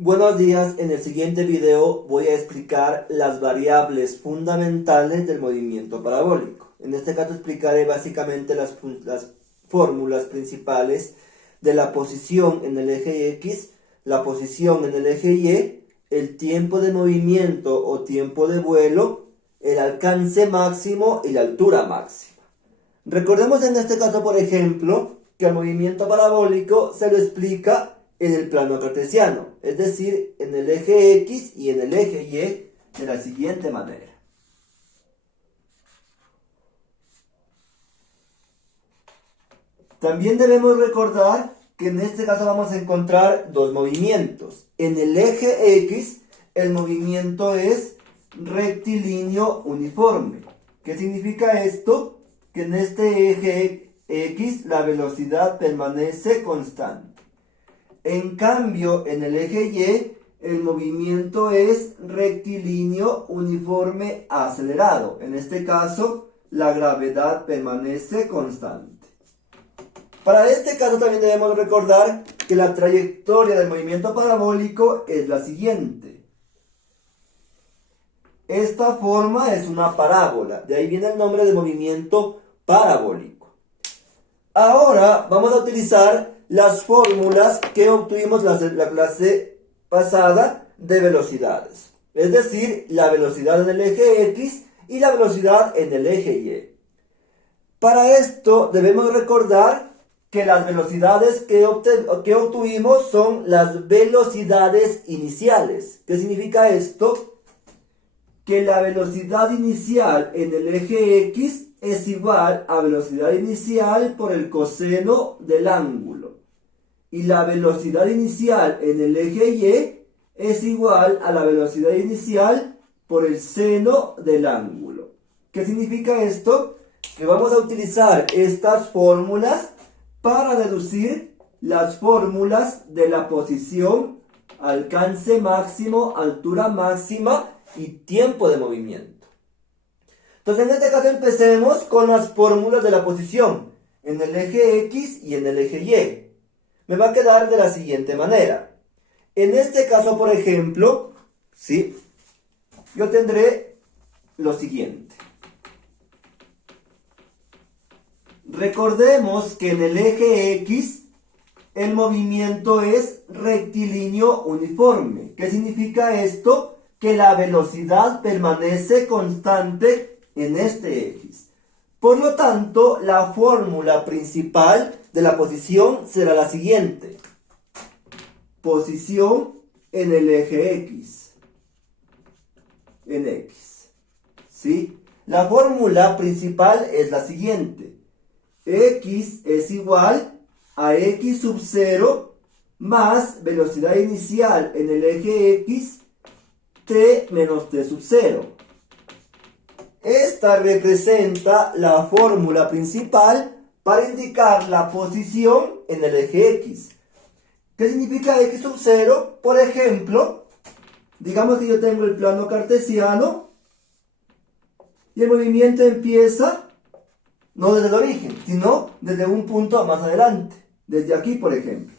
Buenos días, en el siguiente video voy a explicar las variables fundamentales del movimiento parabólico. En este caso explicaré básicamente las fórmulas principales de la posición en el eje X, la posición en el eje Y, el tiempo de movimiento o tiempo de vuelo, el alcance máximo y la altura máxima. Recordemos en este caso, por ejemplo, que el movimiento parabólico se lo explica en el plano cartesiano, es decir, en el eje X y en el eje Y de la siguiente manera. También debemos recordar que en este caso vamos a encontrar dos movimientos. En el eje X el movimiento es rectilíneo uniforme. ¿Qué significa esto? Que en este eje X la velocidad permanece constante. En cambio, en el eje Y, el movimiento es rectilíneo uniforme acelerado. En este caso, la gravedad permanece constante. Para este caso también debemos recordar que la trayectoria del movimiento parabólico es la siguiente. Esta forma es una parábola, de ahí viene el nombre de movimiento parabólico. Ahora vamos a utilizar las fórmulas que obtuvimos la clase pasada de velocidades. Es decir, la velocidad en el eje X y la velocidad en el eje Y. Para esto debemos recordar que las velocidades que obtuvimos son las velocidades iniciales. ¿Qué significa esto? Que la velocidad inicial en el eje X es igual a velocidad inicial por el coseno del ángulo. Y la velocidad inicial en el eje Y es igual a la velocidad inicial por el seno del ángulo. ¿Qué significa esto? Que vamos a utilizar estas fórmulas para deducir las fórmulas de la posición, alcance máximo, altura máxima y tiempo de movimiento. Entonces en este caso empecemos con las fórmulas de la posición en el eje X y en el eje Y. Me va a quedar de la siguiente manera. En este caso, por ejemplo, ¿sí? Yo tendré lo siguiente. Recordemos que en el eje X el movimiento es rectilíneo uniforme. ¿Qué significa esto? Que la velocidad permanece constante en este X. Por lo tanto, la fórmula principal de la posición será la siguiente. Posición en el eje X. En X. ¿Sí? La fórmula principal es la siguiente. X es igual a X sub 0 más velocidad inicial en el eje X, t menos t sub 0. Esta representa la fórmula principal para indicar la posición en el eje X. ¿Qué significa X sub 0? Por ejemplo, digamos que yo tengo el plano cartesiano y el movimiento empieza no desde el origen, sino desde un punto más adelante, desde aquí, por ejemplo.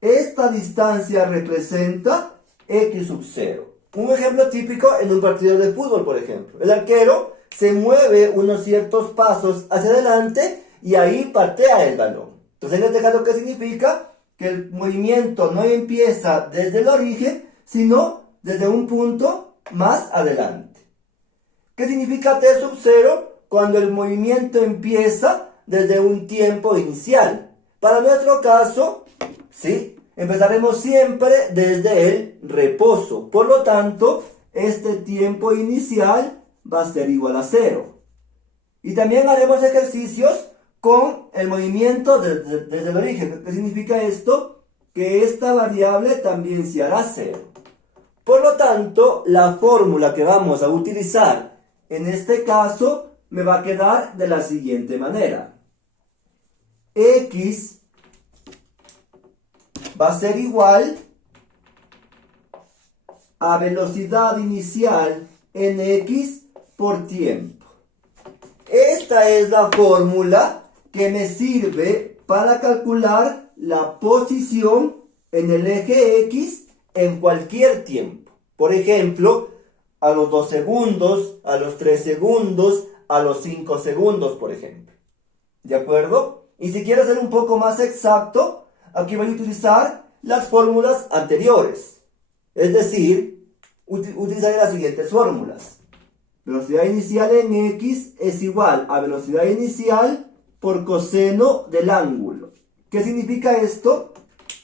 Esta distancia representa X sub 0. Un ejemplo típico en un partido de fútbol, por ejemplo. El arquero se mueve unos ciertos pasos hacia adelante y ahí patea el balón. Entonces, en este caso, ¿qué significa? Que el movimiento no empieza desde el origen, sino desde un punto más adelante. ¿Qué significa t sub 0? Cuando el movimiento empieza desde un tiempo inicial. Para nuestro caso, ¿sí? Empezaremos siempre desde el reposo. Por lo tanto, este tiempo inicial va a ser igual a 0. Y también haremos ejercicios con el movimiento desde el origen. ¿Qué significa esto? Que esta variable también se hará 0. Por lo tanto, la fórmula que vamos a utilizar en este caso me va a quedar de la siguiente manera. X va a ser igual a velocidad inicial en X por tiempo. Esta es la fórmula que me sirve para calcular la posición en el eje X en cualquier tiempo. Por ejemplo, a los 2 segundos, a los 3 segundos, a los 5 segundos, por ejemplo. ¿De acuerdo? Y si quiero ser un poco más exacto, aquí voy a utilizar las fórmulas anteriores. Es decir, utilizaré las siguientes fórmulas. Velocidad inicial en X es igual a velocidad inicial por coseno del ángulo. ¿Qué significa esto?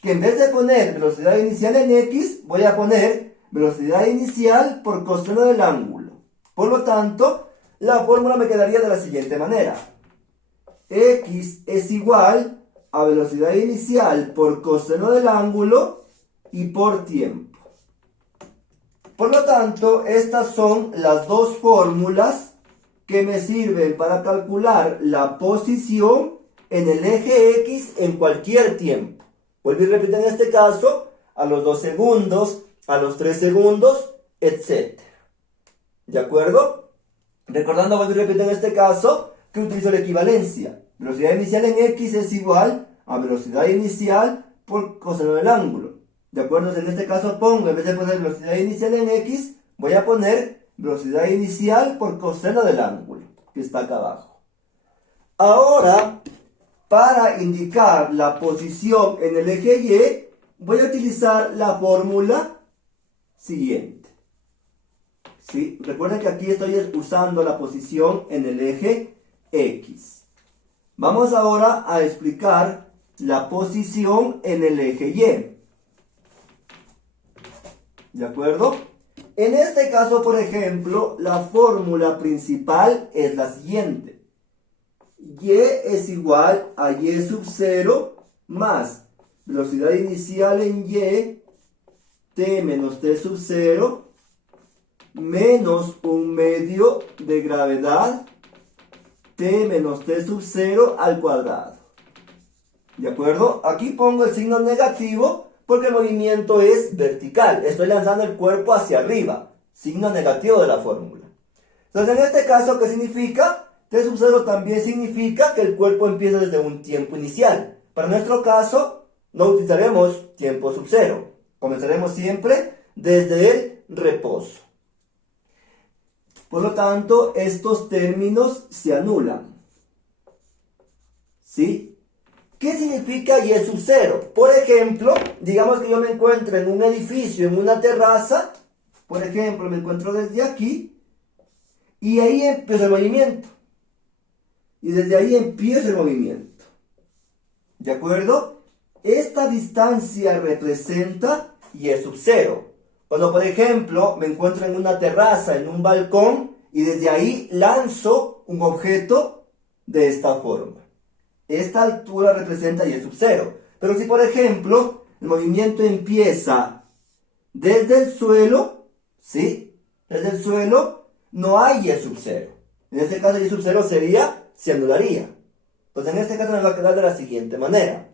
Que en vez de poner velocidad inicial en X, voy a poner velocidad inicial por coseno del ángulo. Por lo tanto, la fórmula me quedaría de la siguiente manera. X es igual a velocidad inicial por coseno del ángulo y por tiempo. Por lo tanto, estas son las dos fórmulas que me sirven para calcular la posición en el eje X en cualquier tiempo. Vuelvo y repito en este caso, a los 2 segundos, a los 3 segundos, etc. ¿De acuerdo? Recordando, vuelvo y repito en este caso, que utilizo la equivalencia. Velocidad inicial en X es igual a velocidad inicial por coseno del ángulo. ¿De acuerdo? En este caso pongo, en vez de poner velocidad inicial en X, voy a poner velocidad inicial por coseno del ángulo, que está acá abajo. Ahora, para indicar la posición en el eje Y, voy a utilizar la fórmula siguiente. ¿Sí? Recuerden que aquí estoy usando la posición en el eje X. Vamos ahora a explicar la posición en el eje Y. ¿De acuerdo? En este caso, por ejemplo, la fórmula principal es la siguiente. Y es igual a Y sub 0 más velocidad inicial en Y, T menos T sub 0, menos un medio de gravedad, T menos T sub 0 al cuadrado. ¿De acuerdo? Aquí pongo el signo negativo porque el movimiento es vertical. Estoy lanzando el cuerpo hacia arriba. Signo negativo de la fórmula. Entonces, en este caso, ¿qué significa? T sub 0 también significa que el cuerpo empieza desde un tiempo inicial. Para nuestro caso, no utilizaremos tiempo sub 0. Comenzaremos siempre desde el reposo. Por lo tanto, estos términos se anulan. ¿Sí? ¿Qué significa Y sub 0? Por ejemplo, digamos que yo me encuentro en un edificio, en una terraza. Por ejemplo, me encuentro desde aquí. Y ahí empieza el movimiento. Y desde ahí empieza el movimiento. ¿De acuerdo? Esta distancia representa Y sub 0. Cuando, por ejemplo, me encuentro en una terraza, en un balcón, y desde ahí lanzo un objeto de esta forma. Esta altura representa Y sub 0. Pero si, por ejemplo, el movimiento empieza desde el suelo, ¿sí? Desde el suelo, no hay Y sub 0. En este caso, Y sub 0 se anularía. Pues en este caso nos va a quedar de la siguiente manera.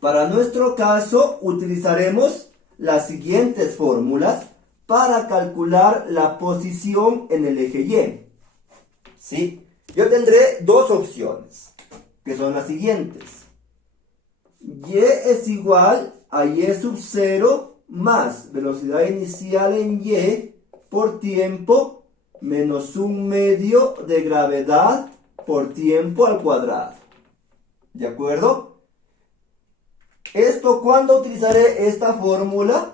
Para nuestro caso, utilizaremos las siguientes fórmulas para calcular la posición en el eje Y. ¿Sí? Yo tendré dos opciones, que son las siguientes. Y es igual a Y sub 0 más velocidad inicial en Y por tiempo menos un medio de gravedad por tiempo al cuadrado. ¿De acuerdo? ¿Cuándo utilizaré esta fórmula?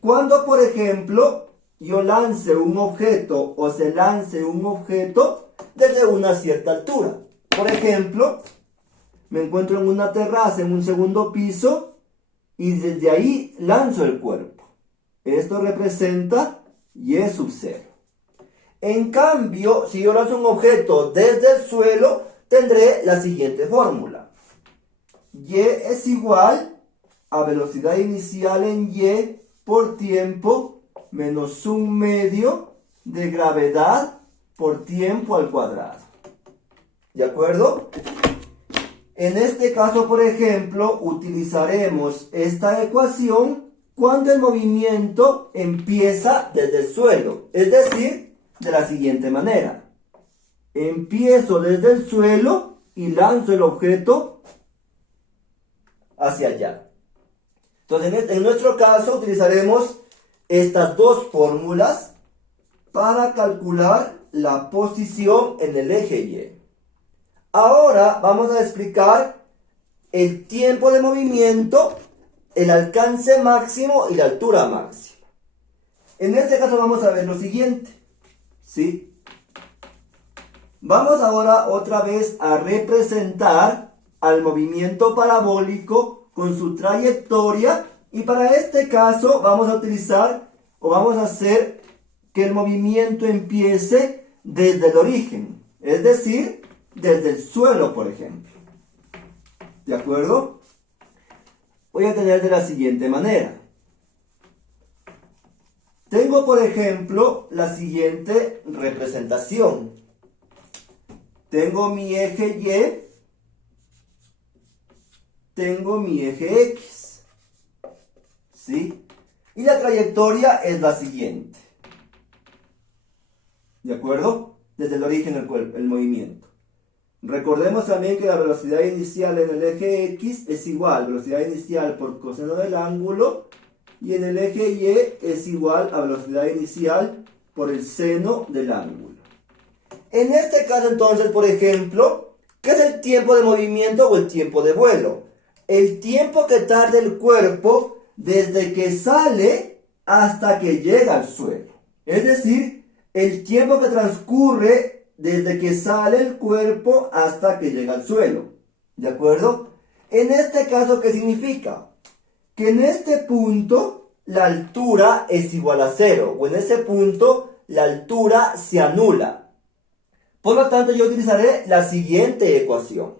Cuando, por ejemplo, yo lance un objeto o se lance un objeto desde una cierta altura. Por ejemplo, me encuentro en una terraza, en un segundo piso, y desde ahí lanzo el cuerpo. Esto representa Y sub 0. En cambio, si yo lanzo un objeto desde el suelo, tendré la siguiente fórmula. Y es igual a velocidad inicial en Y por tiempo menos un medio de gravedad por tiempo al cuadrado. ¿De acuerdo? En este caso, por ejemplo, utilizaremos esta ecuación cuando el movimiento empieza desde el suelo. Es decir, de la siguiente manera. Empiezo desde el suelo y lanzo el objeto hacia allá. Entonces, en nuestro caso utilizaremos estas dos fórmulas para calcular la posición en el eje Y. Ahora vamos a explicar el tiempo de movimiento, el alcance máximo y la altura máxima. En este caso vamos a ver lo siguiente, ¿sí? Vamos ahora otra vez a representar al movimiento parabólico con su trayectoria, y para este caso vamos a utilizar o vamos a hacer que el movimiento empiece desde el origen, es decir, desde el suelo, por ejemplo. ¿De acuerdo? Voy a tener de la siguiente manera. Tengo, por ejemplo, la siguiente representación. Tengo mi eje Y, tengo mi eje X, ¿sí? Y la trayectoria es la siguiente. ¿De acuerdo? Desde el origen el movimiento. Recordemos también que la velocidad inicial en el eje X es igual, velocidad inicial por coseno del ángulo, y en el eje Y es igual a velocidad inicial por el seno del ángulo. En este caso entonces, por ejemplo, ¿qué es el tiempo de movimiento o el tiempo de vuelo? El tiempo que tarda el cuerpo desde que sale hasta que llega al suelo. Es decir, el tiempo que transcurre desde que sale el cuerpo hasta que llega al suelo. ¿De acuerdo? En este caso, ¿qué significa? Que en este punto la altura es igual a 0, o en ese punto la altura se anula. Por lo tanto, yo utilizaré la siguiente ecuación,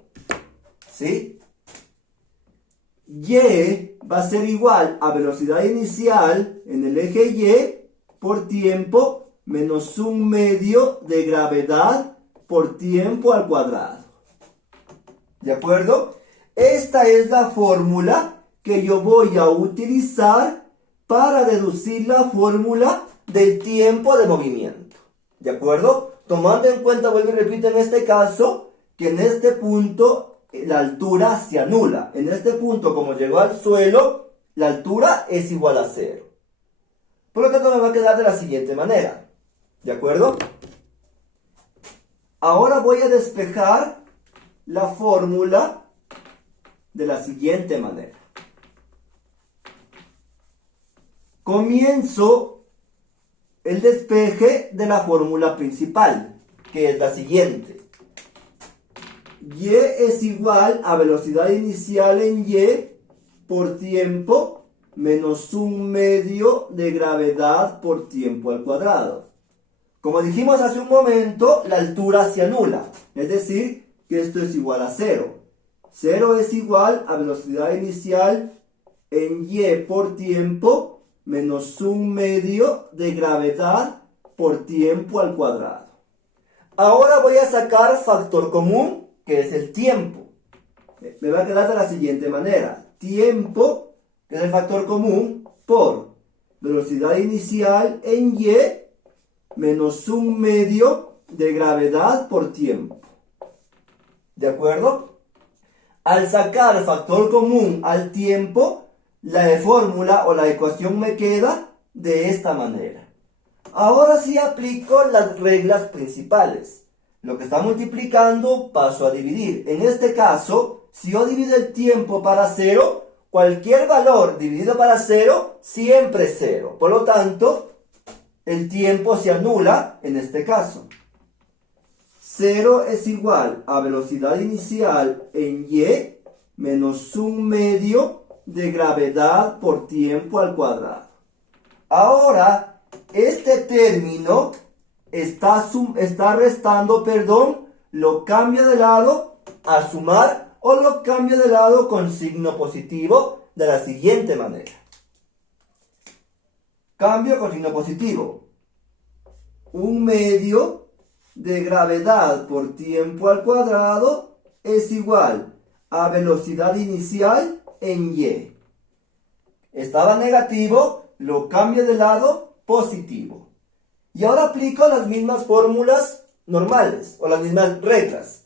¿sí? Y va a ser igual a velocidad inicial en el eje Y por tiempo menos 1/2 de gravedad por tiempo al cuadrado. ¿De acuerdo? Esta es la fórmula que yo voy a utilizar para deducir la fórmula del tiempo de movimiento. ¿De acuerdo? Tomando en cuenta, vuelvo y repito, en este caso, que en este punto la altura se anula. En este punto, como llegó al suelo, la altura es igual a 0. Por lo tanto, me va a quedar de la siguiente manera. ¿De acuerdo? Ahora voy a despejar la fórmula de la siguiente manera. Comienzo el despeje de la fórmula principal, que es la siguiente. Y es igual a velocidad inicial en Y por tiempo menos 1/2 de gravedad por tiempo al cuadrado. Como dijimos hace un momento, la altura se anula, es decir, que esto es igual a 0. 0 es igual a velocidad inicial en Y por tiempo menos 1/2 de gravedad por tiempo al cuadrado. Ahora voy a sacar factor común, que es el tiempo. Me va a quedar de la siguiente manera. Tiempo, que es el factor común, por velocidad inicial en Y menos 1/2 de gravedad por tiempo. ¿De acuerdo? Al sacar factor común al tiempo, la fórmula o la ecuación me queda de esta manera. Ahora sí aplico las reglas principales. Lo que está multiplicando paso a dividir. En este caso, si yo divido el tiempo para 0, cualquier valor dividido para 0 siempre es 0. Por lo tanto, el tiempo se anula en este caso. 0 es igual a velocidad inicial en Y menos 1/2 de gravedad por tiempo al cuadrado. Ahora, este término está restando, lo cambio de lado a sumar o lo cambio de lado con signo positivo de la siguiente manera. Cambio con signo positivo. 1/2 de gravedad por tiempo al cuadrado es igual a velocidad inicial en Y. Estaba negativo, lo cambio de lado, positivo. Y ahora aplico las mismas fórmulas normales o las mismas reglas.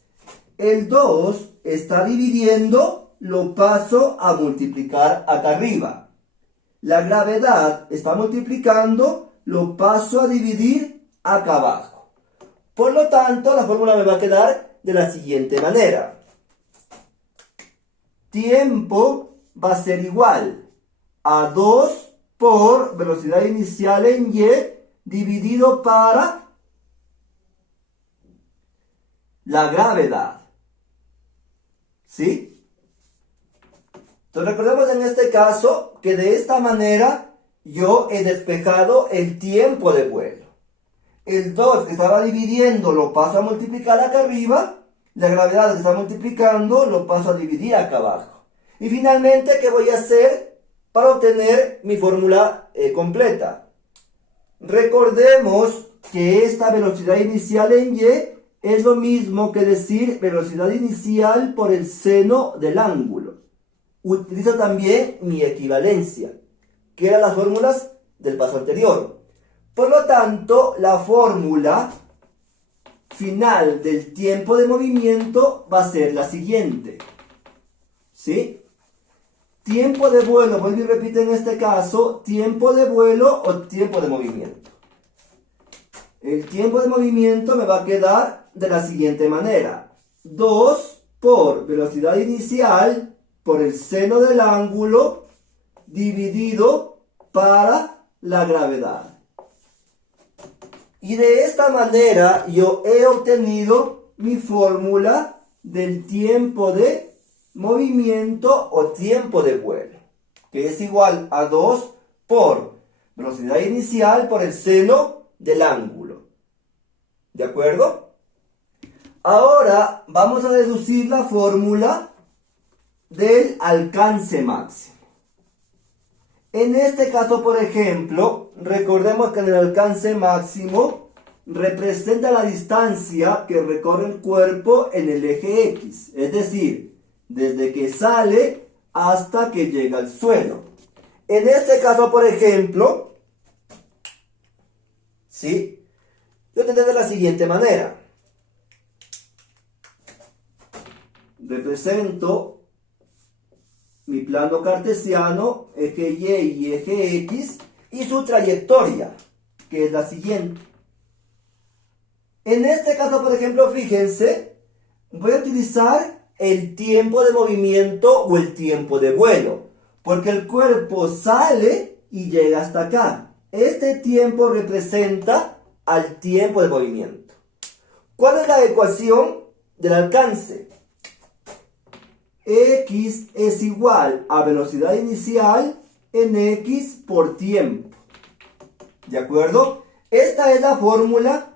El 2 está dividiendo, lo paso a multiplicar acá arriba. la gravedad está multiplicando, lo paso a dividir acá abajo. Por lo tanto, la fórmula me va a quedar de la siguiente manera. Tiempo va a ser igual a 2 por velocidad inicial en y dividido para la gravedad. ¿Sí? Entonces recordemos en este caso que de esta manera yo he despejado el tiempo de vuelo. El 2 que estaba dividiendo lo paso a multiplicar acá arriba. La gravedad que está multiplicando lo paso a dividir acá abajo. Y finalmente, ¿qué voy a hacer para obtener mi fórmula completa? Recordemos que esta velocidad inicial en y es lo mismo que decir velocidad inicial por el seno del ángulo. Utilizo también mi equivalencia, que eran las fórmulas del paso anterior. Por lo tanto, la fórmula final del tiempo de movimiento va a ser la siguiente. ¿Sí? Tiempo de vuelo, vuelvo y repito en este caso, tiempo de vuelo o tiempo de movimiento. El tiempo de movimiento me va a quedar de la siguiente manera. 2 por velocidad inicial por el seno del ángulo dividido para la gravedad. Y de esta manera yo he obtenido mi fórmula del tiempo de movimiento o tiempo de vuelo, que es igual a 2 por velocidad inicial por el seno del ángulo. ¿De acuerdo? Ahora vamos a deducir la fórmula del alcance máximo. En este caso, por ejemplo, recordemos que en el alcance máximo representa la distancia que recorre el cuerpo en el eje X, es decir, desde que sale hasta que llega al suelo. En este caso, por ejemplo, ¿sí? Yo tendré de la siguiente manera. Represento mi plano cartesiano, eje Y y eje X, y su trayectoria, que es la siguiente. En este caso, por ejemplo, fíjense, voy a utilizar el tiempo de movimiento o el tiempo de vuelo, porque el cuerpo sale y llega hasta acá. Este tiempo representa al tiempo de movimiento. ¿Cuál es la ecuación del alcance? X es igual a velocidad inicial en X por tiempo. ¿De acuerdo? Esta es la fórmula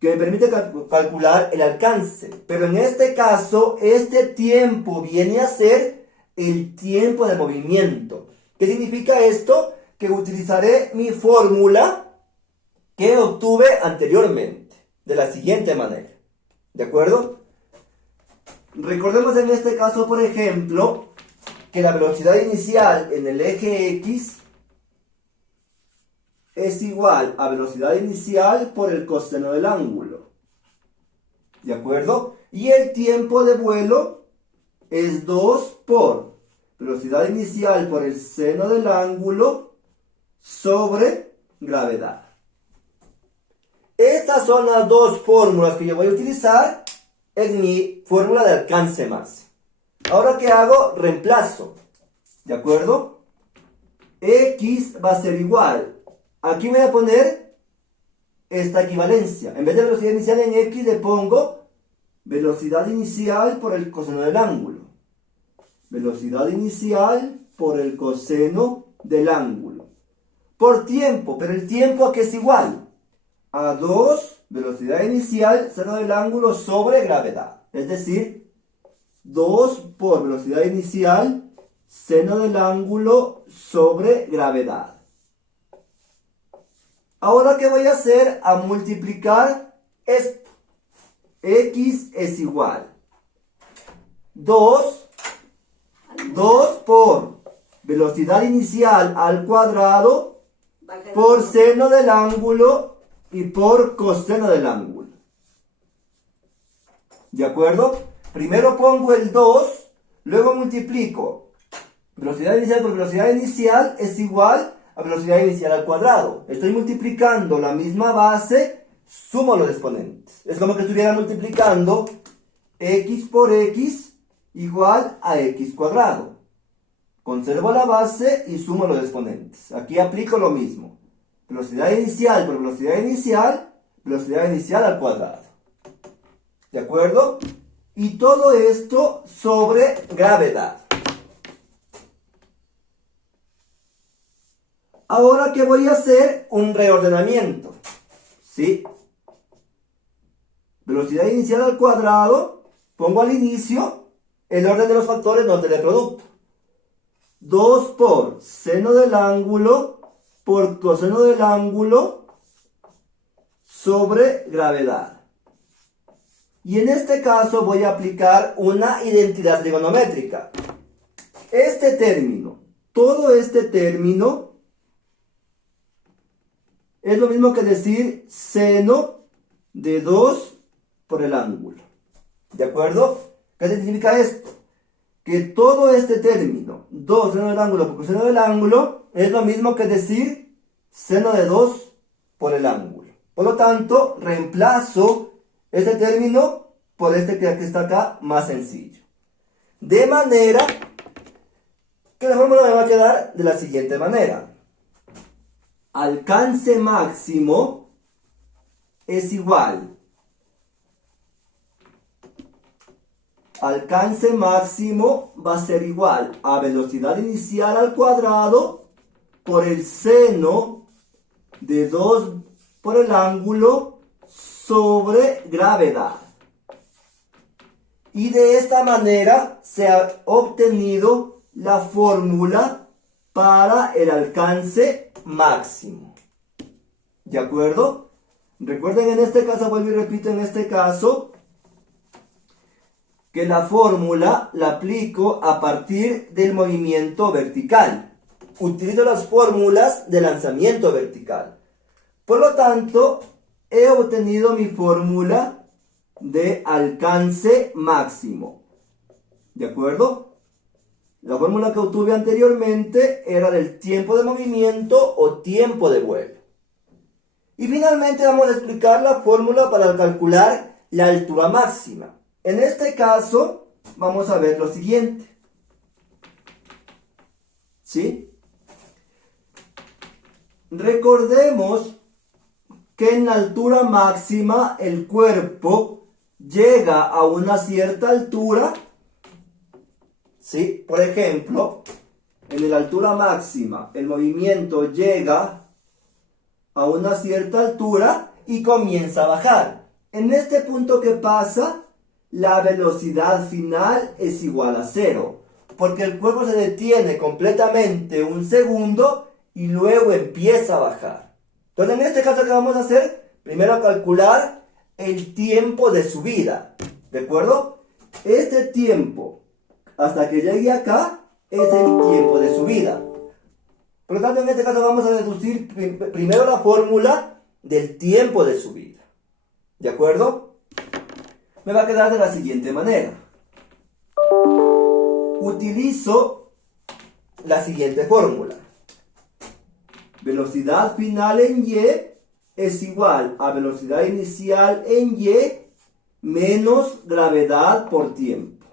que me permite calcular el alcance. Pero en este caso, este tiempo viene a ser el tiempo de movimiento. ¿Qué significa esto? Que utilizaré mi fórmula que obtuve anteriormente, de la siguiente manera. ¿De acuerdo? Recordemos en este caso, por ejemplo, que la velocidad inicial en el eje X es igual a velocidad inicial por el coseno del ángulo. ¿De acuerdo? Y el tiempo de vuelo es 2 por velocidad inicial por el seno del ángulo sobre gravedad. Estas son las dos fórmulas que yo voy a utilizar en mi fórmula de alcance máximo. Ahora, ¿qué hago? Reemplazo. ¿De acuerdo? X va a ser igual. Aquí voy a poner esta equivalencia. En vez de velocidad inicial en X le pongo velocidad inicial por el coseno del ángulo. Velocidad inicial por el coseno del ángulo. Por tiempo, pero el tiempo aquí es igual a 2 velocidad inicial seno del ángulo sobre gravedad. Es decir, 2 por velocidad inicial seno del ángulo sobre gravedad. Ahora, ¿qué voy a hacer? A multiplicar esto. X es igual 2 por velocidad inicial al cuadrado por seno del ángulo y por coseno del ángulo. ¿De acuerdo? Primero pongo el 2, luego multiplico Velocidad inicial por velocidad inicial es igual a velocidad inicial al cuadrado. Estoy multiplicando la misma base, sumo los exponentes. Es como que estuviera multiplicando x por x igual a x cuadrado. Conservo la base y sumo los exponentes. Aquí aplico lo mismo. Velocidad inicial por velocidad inicial al cuadrado. ¿De acuerdo? Y todo esto sobre gravedad. Ahora que voy a hacer un reordenamiento. ¿Sí? Velocidad inicial al cuadrado. Pongo al inicio el orden de los factores, no el del producto. 2 por seno del ángulo por coseno del ángulo sobre gravedad. Y en este caso voy a aplicar una identidad trigonométrica. Este término, todo este término, es lo mismo que decir seno de 2 por el ángulo. ¿De acuerdo? ¿Qué significa esto? Que todo este término, 2 seno del ángulo por coseno del ángulo, es lo mismo que decir seno de 2 por el ángulo. Por lo tanto, reemplazo este término por este que está acá, más sencillo. De manera que la fórmula me va a quedar de la siguiente manera. Alcance máximo es igual. Alcance máximo va a ser igual a velocidad inicial al cuadrado por el seno de 2 por el ángulo sobre gravedad. Y de esta manera se ha obtenido la fórmula para el alcance máximo. ¿De acuerdo? Recuerden, en este caso, vuelvo y repito, en este caso, que la fórmula la aplico a partir del movimiento vertical. Utilizo las fórmulas de lanzamiento vertical. Por lo tanto, he obtenido mi fórmula de alcance máximo. ¿De acuerdo? La fórmula que obtuve anteriormente era del tiempo de movimiento o tiempo de vuelo. Y finalmente vamos a explicar la fórmula para calcular la altura máxima. En este caso, vamos a ver lo siguiente. ¿Sí? Recordemos que en la altura máxima el cuerpo llega a una cierta altura. ¿Sí? Por ejemplo, en la altura máxima el movimiento llega a una cierta altura y comienza a bajar. En este punto, ¿qué pasa? La velocidad final es igual a 0, porque el cuerpo se detiene completamente un segundo y luego empieza a bajar. Entonces, en este caso, ¿qué vamos a hacer? Primero calcular el tiempo de subida, ¿de acuerdo? Este tiempo, hasta que llegue acá, es el tiempo de subida. Por lo tanto, en este caso vamos a deducir primero la fórmula del tiempo de subida, ¿de acuerdo? Me va a quedar de la siguiente manera. Utilizo la siguiente fórmula. Velocidad final en Y es igual a velocidad inicial en Y menos gravedad por tiempo.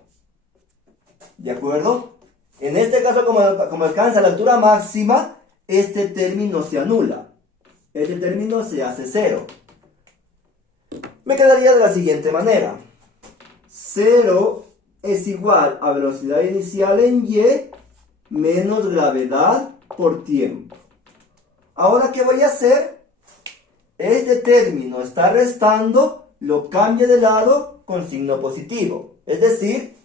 ¿De acuerdo? En este caso, como alcanza la altura máxima, este término se anula. Este término se hace 0. Me quedaría de la siguiente manera. 0 es igual a velocidad inicial en Y menos gravedad por tiempo. Ahora, ¿qué voy a hacer? Este término está restando, lo cambio de lado con signo positivo. Es decir,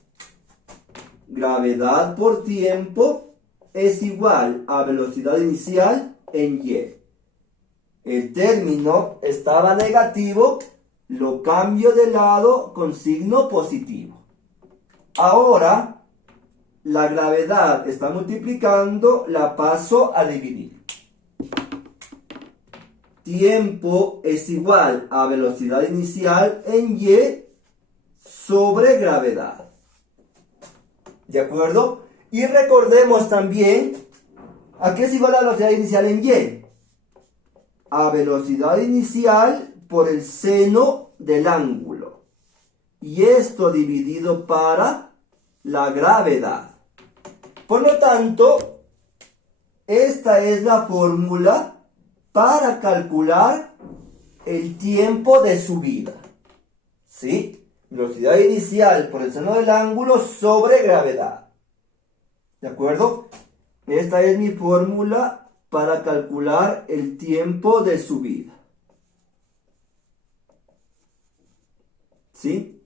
gravedad por tiempo es igual a velocidad inicial en Y. El término estaba negativo, lo cambio de lado con signo positivo. Ahora, la gravedad está multiplicando, la paso a dividir. Tiempo es igual a velocidad inicial en Y sobre gravedad. ¿De acuerdo? Y recordemos también, ¿a qué es igual a la velocidad inicial en Y? A velocidad inicial por el seno del ángulo. Y esto dividido para la gravedad. Por lo tanto, esta es la fórmula para calcular el tiempo de subida. ¿Sí? Velocidad inicial por el seno del ángulo sobre gravedad. ¿De acuerdo? Esta es mi fórmula para calcular el tiempo de subida. ¿Sí?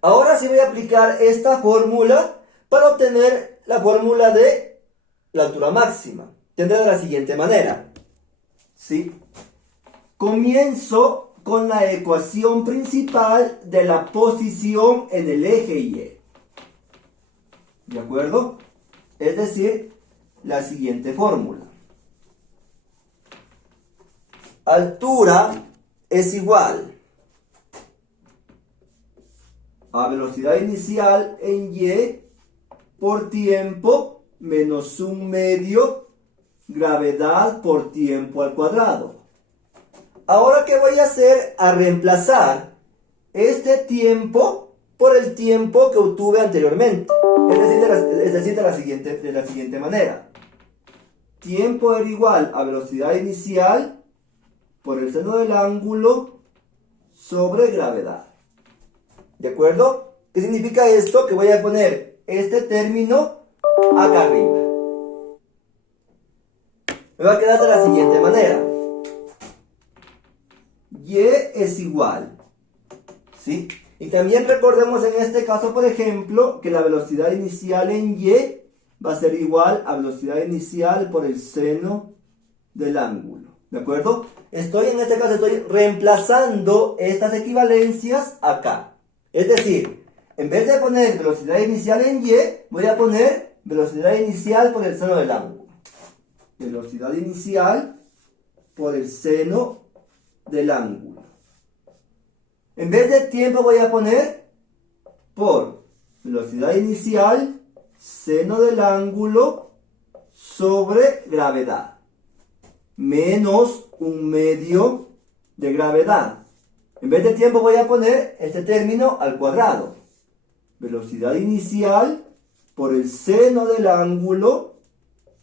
Ahora sí voy a aplicar esta fórmula para obtener la fórmula de la altura máxima. Tendrá de la siguiente manera. ¿Sí? Comienzo con la ecuación principal de la posición en el eje Y. ¿De acuerdo? Es decir, la siguiente fórmula. Altura es igual a velocidad inicial en Y por tiempo menos 1/2 gravedad por tiempo al cuadrado. Ahora, ¿qué voy a hacer? A reemplazar este tiempo por el tiempo que obtuve anteriormente. Es decir, de la siguiente manera. Tiempo era igual a velocidad inicial por el seno del ángulo sobre gravedad. ¿De acuerdo? ¿Qué significa esto? Que voy a poner este término acá arriba. Me va a quedar de la siguiente manera. Y es igual. ¿Sí? Y también recordemos en este caso, por ejemplo, que la velocidad inicial en Y va a ser igual a velocidad inicial por el seno del ángulo. ¿De acuerdo? En este caso estoy reemplazando estas equivalencias acá. Es decir, en vez de poner velocidad inicial en Y, voy a poner velocidad inicial por el seno del ángulo. Velocidad inicial por el seno del ángulo. En vez de tiempo voy a poner por velocidad inicial, seno del ángulo sobre gravedad. Menos 1/2 de gravedad. En vez de tiempo voy a poner este término al cuadrado. Velocidad inicial por el seno del ángulo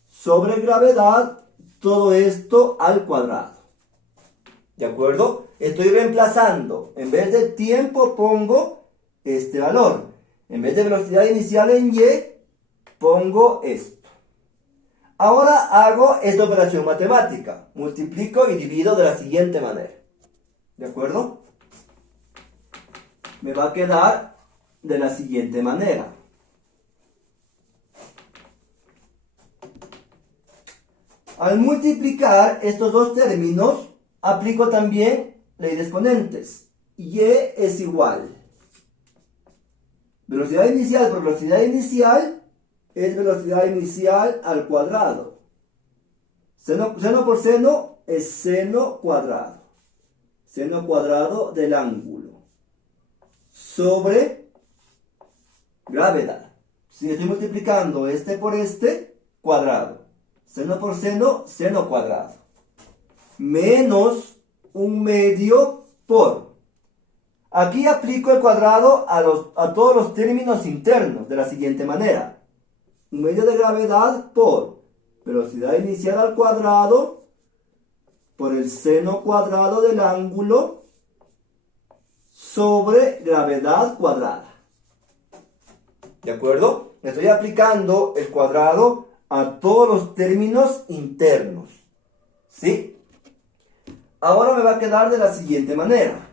sobre gravedad. Todo esto al cuadrado. ¿De acuerdo? Estoy reemplazando. En vez de tiempo pongo este valor. En vez de velocidad inicial en Y, pongo esto. Ahora hago esta operación matemática. Multiplico y divido de la siguiente manera. ¿De acuerdo? Me va a quedar de la siguiente manera. Al multiplicar estos dos términos, aplico también ley de exponentes. Y es igual. Velocidad inicial por velocidad inicial es velocidad inicial al cuadrado. Seno por seno es seno cuadrado. Seno cuadrado del ángulo. Sobre gravedad. Si estoy multiplicando este por este, cuadrado. Seno por seno, seno cuadrado. Menos 1/2 por. Aquí aplico el cuadrado a todos los términos internos de la siguiente manera. 1/2 de gravedad por velocidad inicial al cuadrado por el seno cuadrado del ángulo sobre gravedad cuadrada. ¿De acuerdo? Estoy aplicando el cuadrado a todos los términos internos. ¿Sí? Ahora me va a quedar de la siguiente manera.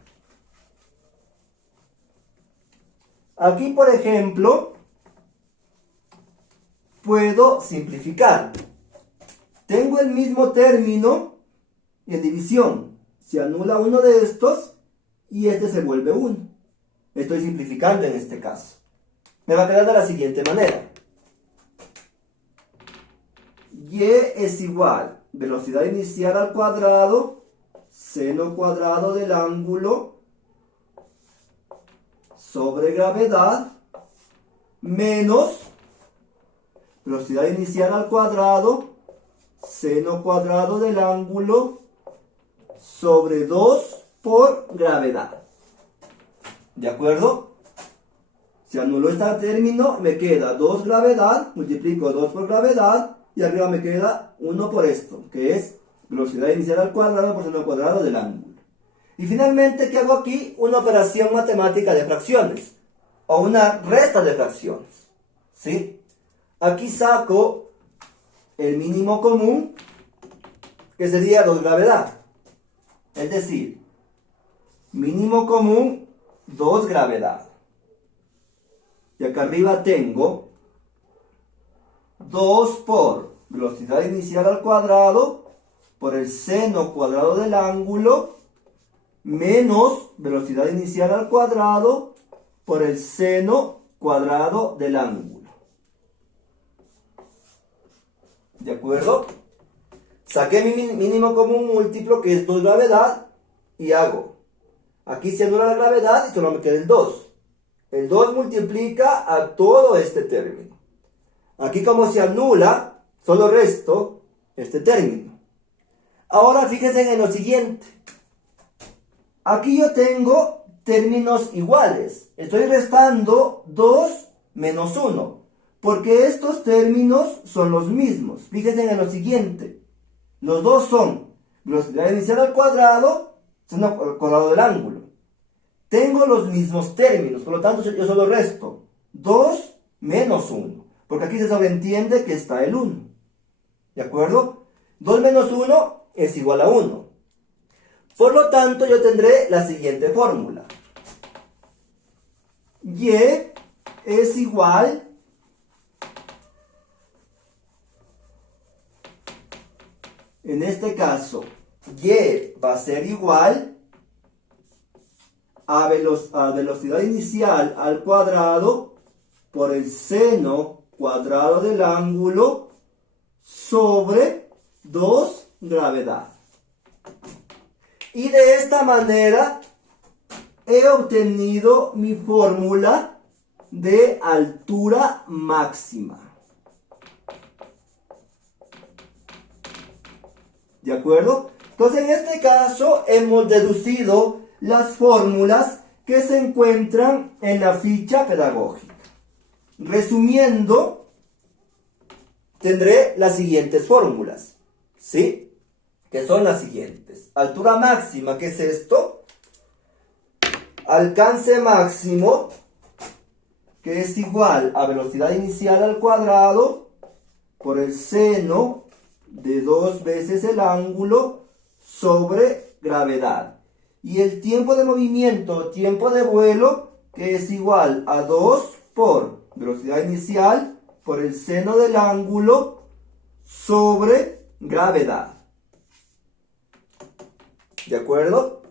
Aquí, por ejemplo, puedo simplificar. Tengo el mismo término en división. Se anula uno de estos y este se vuelve 1. Estoy simplificando en este caso. Me va a quedar de la siguiente manera. Y es igual velocidad inicial al cuadrado, seno cuadrado del ángulo sobre gravedad, menos velocidad inicial al cuadrado, seno cuadrado del ángulo, sobre 2 por gravedad. ¿De acuerdo? Se anuló este término, me queda 2 gravedad, multiplico 2 por gravedad, y arriba me queda 1 por esto, que es velocidad inicial al cuadrado por seno cuadrado del ángulo. Y finalmente, ¿qué hago aquí? Una operación matemática de fracciones, o una resta de fracciones, ¿sí? Aquí saco el mínimo común, que sería 2 gravedad. Es decir, mínimo común, 2 gravedad. Y acá arriba tengo 2 por velocidad inicial al cuadrado por el seno cuadrado del ángulo menos velocidad inicial al cuadrado por el seno cuadrado del ángulo. ¿De acuerdo? Saqué mi mínimo común múltiplo, que es 2 gravedad, y hago. Aquí se anula la gravedad y solo me queda el 2. El 2 multiplica a todo este término. Aquí, como se anula, solo resto este término. Ahora fíjense en lo siguiente. Aquí yo tengo términos iguales. Estoy restando 2 menos 1, porque estos términos son los mismos. Fíjense en lo siguiente. Los dos son velocidad inicial al cuadrado, seno al cuadrado del ángulo. Tengo los mismos términos, por lo tanto yo solo resto 2 menos 1, porque aquí se sobreentiende que está el 1. ¿De acuerdo? 2 menos 1 es igual a 1. Por lo tanto, yo tendré la siguiente fórmula. Y es igual en este caso, y va a ser igual a velocidad inicial al cuadrado por el seno cuadrado del ángulo sobre 2 gravedad. Y de esta manera he obtenido mi fórmula de altura máxima. ¿De acuerdo? Entonces, en este caso hemos deducido las fórmulas que se encuentran en la ficha pedagógica. Resumiendo, tendré las siguientes fórmulas, ¿sí? Que son las siguientes. Altura máxima, ¿qué es esto? Alcance máximo, que es igual a velocidad inicial al cuadrado por el seno de 2 veces el ángulo sobre gravedad. Y el tiempo de movimiento, tiempo de vuelo, que es igual a 2 por velocidad inicial por el seno del ángulo sobre gravedad. ¿De acuerdo?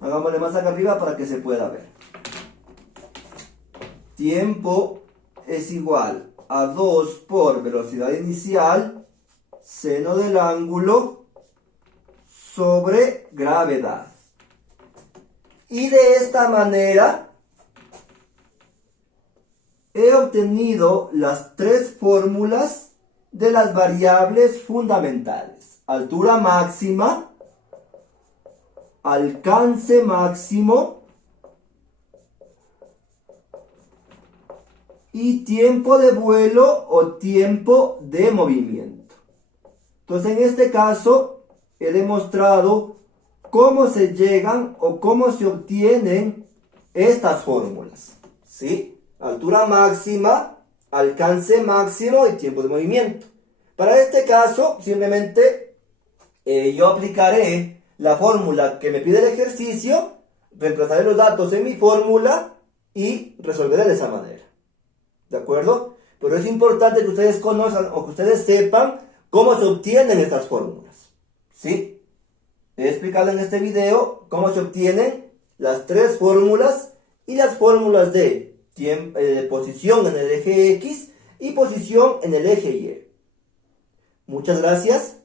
Hagámosle más acá arriba para que se pueda ver. Tiempo es igual a 2 por velocidad inicial, seno del ángulo, sobre gravedad. Y de esta manera he obtenido las 3 fórmulas de las variables fundamentales. Altura máxima, alcance máximo y tiempo de vuelo o tiempo de movimiento. Entonces, en este caso he demostrado cómo se llegan o cómo se obtienen estas fórmulas, ¿sí? Altura máxima, alcance máximo y tiempo de movimiento. Para este caso, simplemente yo aplicaré la fórmula que me pide el ejercicio, reemplazaré los datos en mi fórmula y resolveré de esa manera. ¿De acuerdo? Pero es importante que ustedes conozcan o que ustedes sepan cómo se obtienen estas fórmulas, ¿sí? He explicado en este video cómo se obtienen las 3 fórmulas y las fórmulas de posición en el eje X y posición en el eje Y. Muchas gracias.